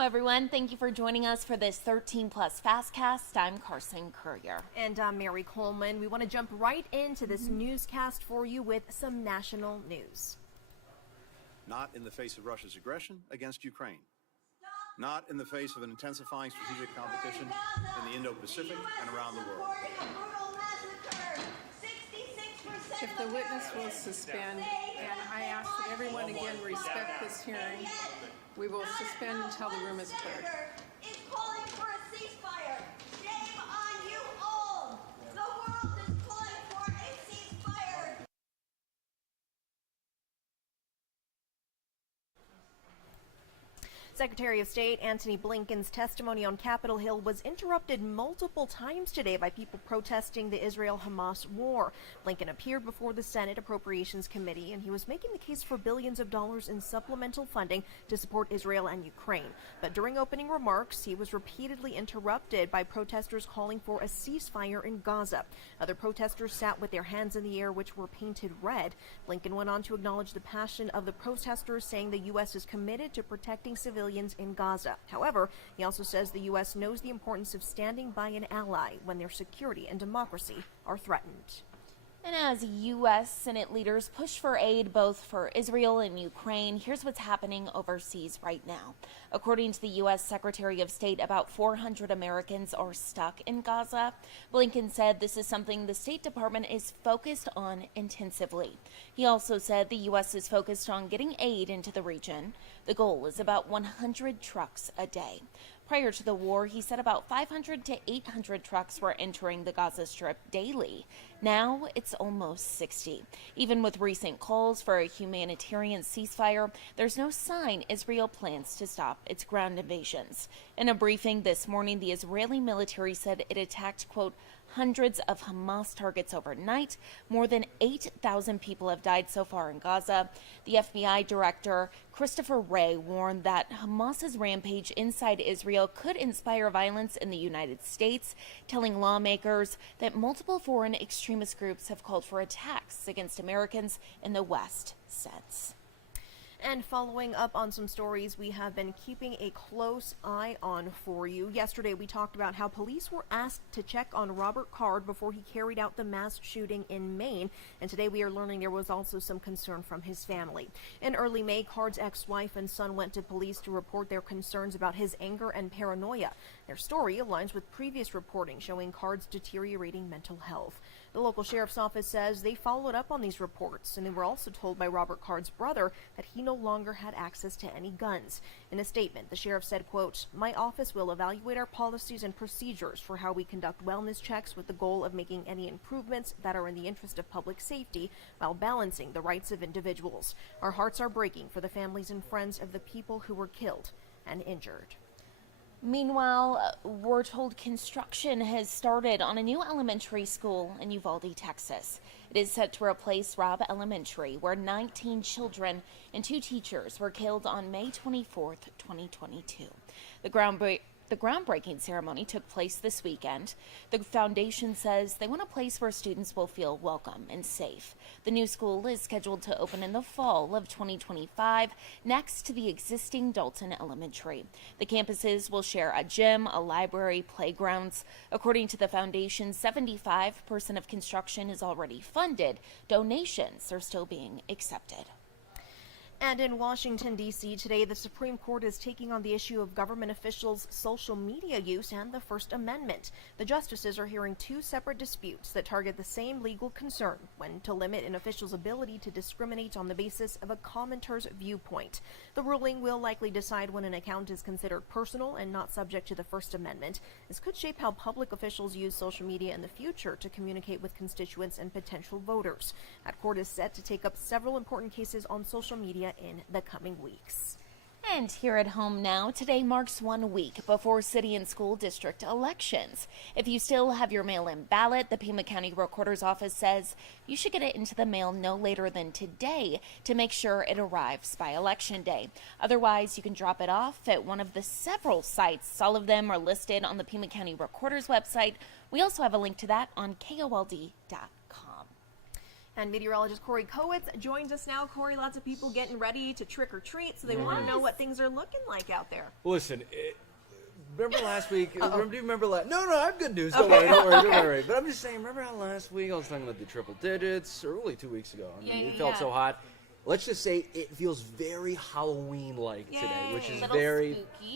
everyone. Thank you for joining us for this 13 Plus FastCast. I'm Carson Courier. And I'm Mary Coleman. We want to jump right into this newscast for you with some national news. Not in the face of Russia's aggression against Ukraine. Not in the face of an intensifying strategic competition in the Indo-Pacific and around the world. If the witness will suspend, and I ask that everyone again respect this hearing, we will suspend until the room is cleared. Is calling for a ceasefire. Shame on you all. The world is calling for a ceasefire. Secretary of State Antony Blinken's testimony on Capitol Hill was interrupted multiple times today by people protesting the Israel-Hamas war. Blinken appeared before the Senate Appropriations Committee, and he was making the case for billions of dollars in supplemental funding to support Israel and Ukraine. But during opening remarks, he was repeatedly interrupted by protesters calling for a ceasefire in Gaza. Other protesters sat with their hands in the air, which were painted red. Blinken went on to acknowledge the passion of the protesters, saying the U.S. is committed to protecting civilians in Gaza. However, he also says the U.S. knows the importance of standing by an ally when their security and democracy are threatened. And as U.S. Senate leaders push for aid both for Israel and Ukraine, here's what's happening overseas right now. According to the U.S. Secretary of State, about 400 Americans are stuck in Gaza. Blinken said this is something the State Department is focused on intensively. He also said the U.S. is focused on getting aid into the region. The goal is about 100 trucks a day. Prior to the war, he said about 500 to 800 trucks were entering the Gaza Strip daily. Now it's almost 60. Even with recent calls for a humanitarian ceasefire, there's no sign Israel plans to stop its ground invasions. In a briefing this morning, the Israeli military said it attacked, quote, hundreds of Hamas targets overnight. More than 8,000 people have died so far in Gaza. The FBI director, Christopher Wray, warned that Hamas's rampage inside Israel could inspire violence in the United States, telling lawmakers that multiple foreign extremist groups have called for attacks against Americans in the West since. And following up on some stories we have been keeping a close eye on for you. Yesterday, we talked about how police were asked to check on Robert Card before he carried out the mass shooting in Maine. And today we are learning there was also some concern from his family. In early May, Card's ex-wife and son went to police to report their concerns about his anger and paranoia. Their story aligns with previous reporting showing Card's deteriorating mental health. The local sheriff's office says they followed up on these reports, and they were also told by Robert Card's brother that he no longer had access to any guns. In a statement, the sheriff said, quote, "My office will evaluate our policies and procedures for how we conduct wellness checks with the goal of making any improvements that are in the interest of public safety while balancing the rights of individuals. Our hearts are breaking for the families and friends of the people who were killed and injured." Meanwhile, we're told construction has started on a new elementary school in Uvalde, Texas. It is set to replace Robb Elementary, where 19 children and 2 teachers were killed on May 24th, 2022. The groundbreaking ceremony took place this weekend. The foundation says they want a place where students will feel welcome and safe. The new school is scheduled to open in the fall of 2025 next to the existing Dalton Elementary. The campuses will share a gym, a library, playgrounds. According to the foundation, 75% of construction is already funded. Donations are still being accepted. And in Washington, D.C. today, the Supreme Court is taking on the issue of government officials' social media use and the First Amendment. The justices are hearing 2 separate disputes that target the same legal concern: when to limit an official's ability to discriminate on the basis of a commenter's viewpoint. The ruling will likely decide when an account is considered personal and not subject to the First Amendment. This could shape how public officials use social media in the future to communicate with constituents and potential voters. That court is set to take up several important cases on social media in the coming weeks. And here at home now, today marks 1 week before city and school district elections. If you still have your mail-in ballot, the Pima County Recorder's Office says you should get it into the mail no later than today to make sure it arrives by Election Day. Otherwise, you can drop it off at one of the several sites. All of them are listed on the Pima County Recorder's website. We also have a link to that on KOLD.com. And meteorologist Corey Kowitz joins us now. Corey, lots of people getting ready to trick or treat, so they want to know what things are looking like out there. Listen, remember last week? Do you remember last? No, I have good news. Don't worry. But I'm just saying, remember how last week I was talking about the triple digits, or really 2 weeks ago? I mean, it felt so hot. Let's just say it feels very Halloween-like today, which is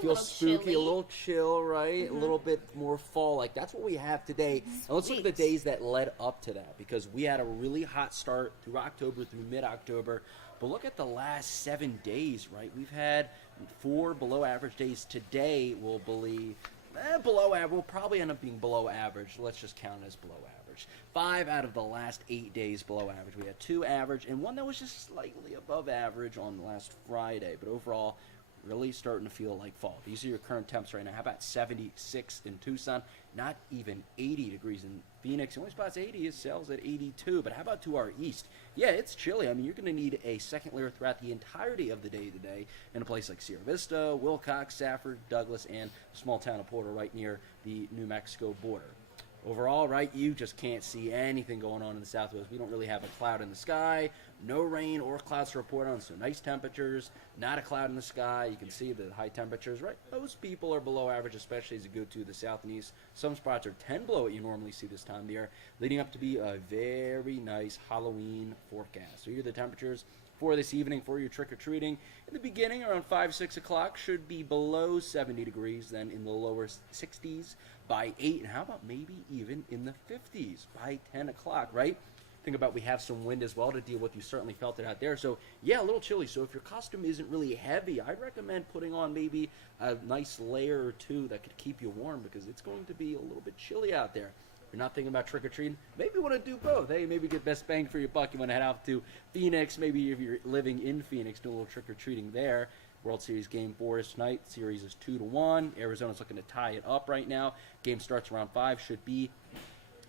feels spooky, a little chill, right? A little bit more fall-like. That's what we have today. And let's look at the days that led up to that, because we had a really hot start through October, through mid-October. But look at the last 7 days, right? We've had 4 below-average days. Today, we'll below average. We'll probably end up being below average. Let's just count it as below average. 5 out of the last 8 days below average. We had 2 average and 1 that was just slightly above average on last Friday. But overall, really starting to feel like fall. These are your current temps right now. How about 76 in Tucson? Not even 80 degrees in Phoenix. The only spot's 80 is Sales at 82. But how about to our east? Yeah, it's chilly. I mean, you're going to need a second layer throughout the entirety of the day today in a place like Sierra Vista, Wilcox, Safford, Douglas, and the small town of Porter right near the New Mexico border. Overall, right, you just can't see anything going on in the southwest. We don't really have a cloud in the sky, no rain or clouds to report on, so nice temperatures, not a cloud in the sky. You can see the high temperatures, right? Most people are below average, especially as you go to the south and east. Some spots are 10 below what you normally see this time of the year, leading up to be a very nice Halloween forecast. So here are the temperatures for this evening for your trick-or-treating. In the beginning, around 5, 6 o'clock, should be below 70 degrees, then in the lower 60s by 8, and how about maybe even in the 50s by 10 o'clock, right? Think about we have some wind as well to deal with. You certainly felt it out there. So, yeah, a little chilly. So if your costume isn't really heavy, I'd recommend putting on maybe a nice layer or 2 that could keep you warm, because it's going to be a little bit chilly out there. If you're not thinking about trick-or-treating, maybe you want to do both. Hey, maybe get best bang for your buck. You want to head out to Phoenix. Maybe if you're living in Phoenix, do a little trick-or-treating there. World Series Game 4 is tonight. Series is 2-1. Arizona's looking to tie it up right now. Game starts around 5. Should be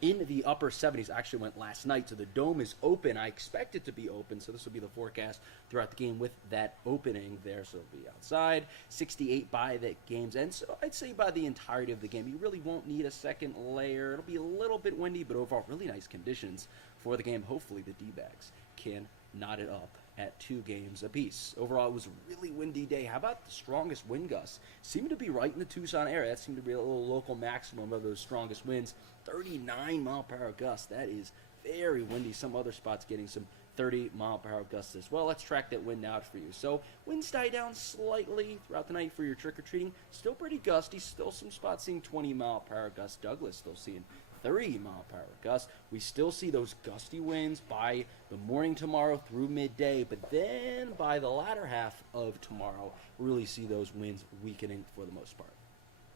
in the upper 70s. Actually went last night, so the dome is open. I expect it to be open, so this will be the forecast throughout the game with that opening there. So it'll be outside. 68 by the game's end. So I'd say by the entirety of the game, you really won't need a second layer. It'll be a little bit windy, but overall really nice conditions for the game. Hopefully the D-backs can knot it up at 2 games apiece. Overall, it was a really windy day. How about the strongest wind gusts? Seemed to be right in the Tucson area. That seemed to be a little local maximum of those strongest winds. 39-mile-per-hour gusts. That is very windy. Some other spots getting some 30-mile-per-hour gusts as well. Let's track that wind out for you. So winds die down slightly throughout the night for your trick-or-treating. Still pretty gusty. Still some spots seeing 20-mile-per-hour gusts. Douglas still seeing 30-mile-per-hour gusts. We still see those gusty winds by the morning tomorrow through midday, but then by the latter half of tomorrow, we really see those winds weakening for the most part.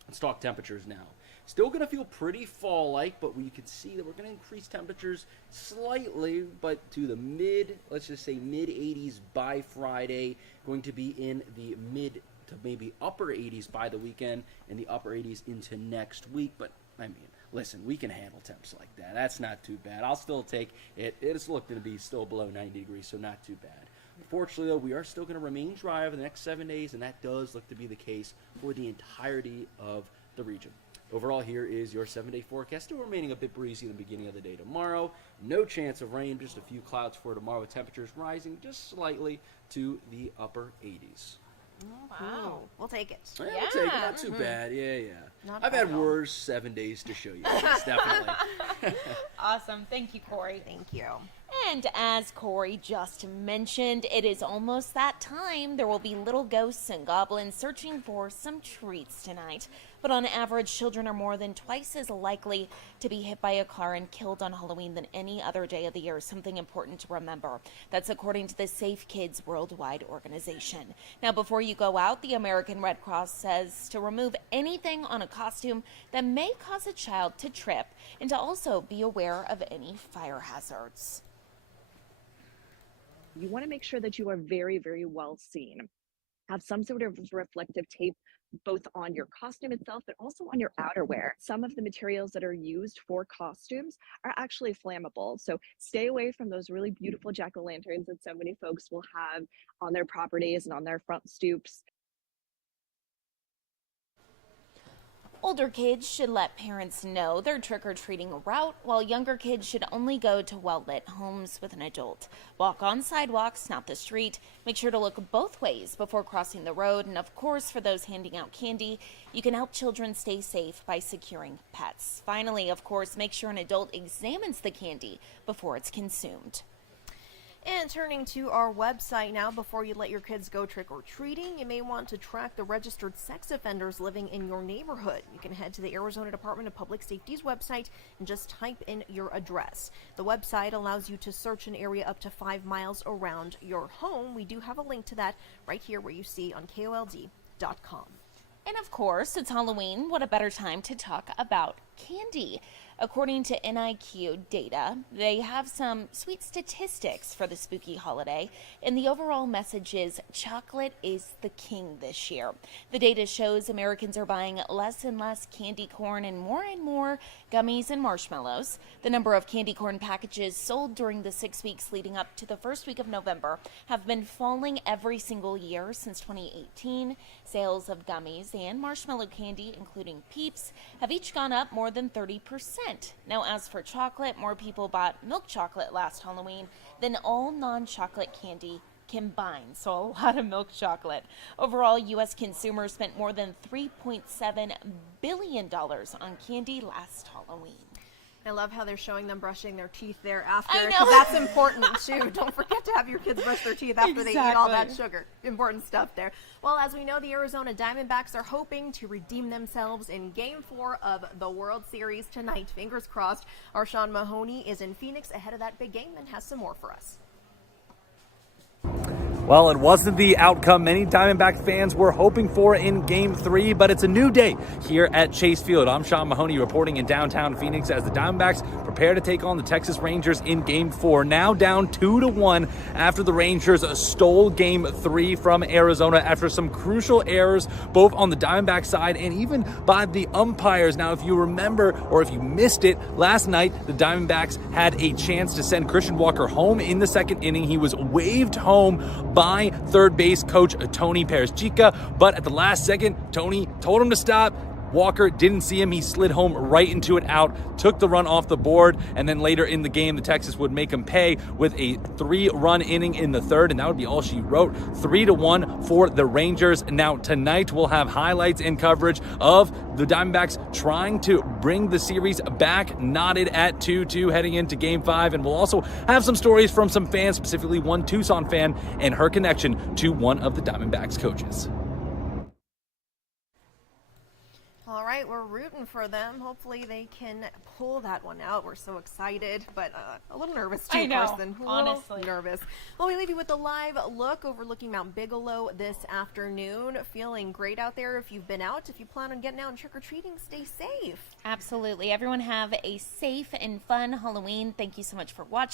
Let's talk temperatures now. Still going to feel pretty fall-like, but we can see that we're going to increase temperatures slightly, but to the let's just say mid-80s by Friday, going to be in the mid to maybe upper 80s by the weekend, and the upper 80s into next week, but I mean, listen, we can handle temps like that. That's not too bad. I'll still take it. It's looking to be still below 90 degrees, so not too bad. Unfortunately, though, we are still going to remain dry over the next 7 days, and that does look to be the case for the entirety of the region. Overall, here is your 7-day forecast. Still remaining a bit breezy in the beginning of the day tomorrow. No chance of rain, just a few clouds for tomorrow, with temperatures rising just slightly to the upper 80s. Wow. We'll take it. Yeah, we'll take it. Not too bad. Yeah. Not I've bad had at all. worse 7 days to show you. Yes, definitely. Awesome. Thank you, Corey. Thank you. And as Corey just mentioned, it is almost that time. There will be little ghosts and goblins searching for some treats tonight. But on average, children are more than twice as likely to be hit by a car and killed on Halloween than any other day of the year. Something important to remember. That's according to the Safe Kids Worldwide organization. Now, before you go out, the American Red Cross says to remove anything on a costume that may cause a child to trip, and to also be aware of any fire hazards. You want to make sure that you are very, very well seen. Have some sort of reflective tape both on your costume itself, but also on your outerwear. Some of the materials that are used for costumes are actually flammable. So stay away from those really beautiful jack-o'-lanterns that so many folks will have on their properties and on their front stoops. Older kids should let parents know their trick-or-treating route, while younger kids should only go to well-lit homes with an adult. Walk on sidewalks, not the street. Make sure to look both ways before crossing the road. And of course, for those handing out candy, you can help children stay safe by securing pets. Finally, of course, make sure an adult examines the candy before it's consumed. And turning to our website now, before you let your kids go trick-or-treating, you may want to track the registered sex offenders living in your neighborhood. You can head to the Arizona Department of Public Safety's website and just type in your address. The website allows you to search an area up to 5 miles around your home. We do have a link to that right here where you see on KOLD.com. And of course, it's Halloween. What a better time to talk about candy. According to NIQ data, they have some sweet statistics for the spooky holiday, and the overall message is chocolate is the king this year. The data shows Americans are buying less and less candy corn and more gummies and marshmallows. The number of candy corn packages sold during the 6 weeks leading up to the first week of November have been falling every single year since 2018. Sales of gummies and marshmallow candy, including Peeps, have each gone up more than 30%. Now, as for chocolate, more people bought milk chocolate last Halloween than all non-chocolate candy combined, so a lot of milk chocolate. Overall, U.S. consumers spent more than $3.7 billion on candy last Halloween. I love how they're showing them brushing their teeth there after, I know. because that's important too. Don't forget to have your kids brush their teeth after they eat all that Exactly. sugar. Important stuff there. Well, as we know, the Arizona Diamondbacks are hoping to redeem themselves in Game 4 of the World Series tonight. Fingers crossed. Our Sean Mahoney is in Phoenix ahead of that big game and has some more for us. Well, it wasn't the outcome many Diamondback fans were hoping for in Game 3, but it's a new day here at Chase Field. I'm Sean Mahoney reporting in downtown Phoenix as the Diamondbacks prepare to take on the Texas Rangers in Game 4. Now down 2-1 after the Rangers stole Game 3 from Arizona after some crucial errors both on the Diamondback side and even by the umpires. Now, if you remember or if you missed it, last night the Diamondbacks had a chance to send Christian Walker home in the second inning. He was waved home by third base coach Tony Perez-Chica, but at the last second, Tony told him to stop. Walker didn't see him. He slid home right into it out, took the run off the board, and then later in the game, the Texas would make him pay with a 3-run inning in the third, and that would be all she wrote. 3-1 for the Rangers. Now, tonight we'll have highlights and coverage of the Diamondbacks trying to bring the series back, knotted at 2-2 heading into Game 5, and we'll also have some stories from some fans, specifically one Tucson fan and her connection to one of the Diamondbacks coaches. All right, we're rooting for them. Hopefully they can pull that one out. We're so excited, but a little nervous too, I know, Kirsten. A honestly. little nervous. Well, we leave you with a live look overlooking Mount Bigelow this afternoon. Feeling great out there if you've been out. If you plan on getting out and trick-or-treating, stay safe. Absolutely. Everyone have a safe and fun Halloween. Thank you so much for watching.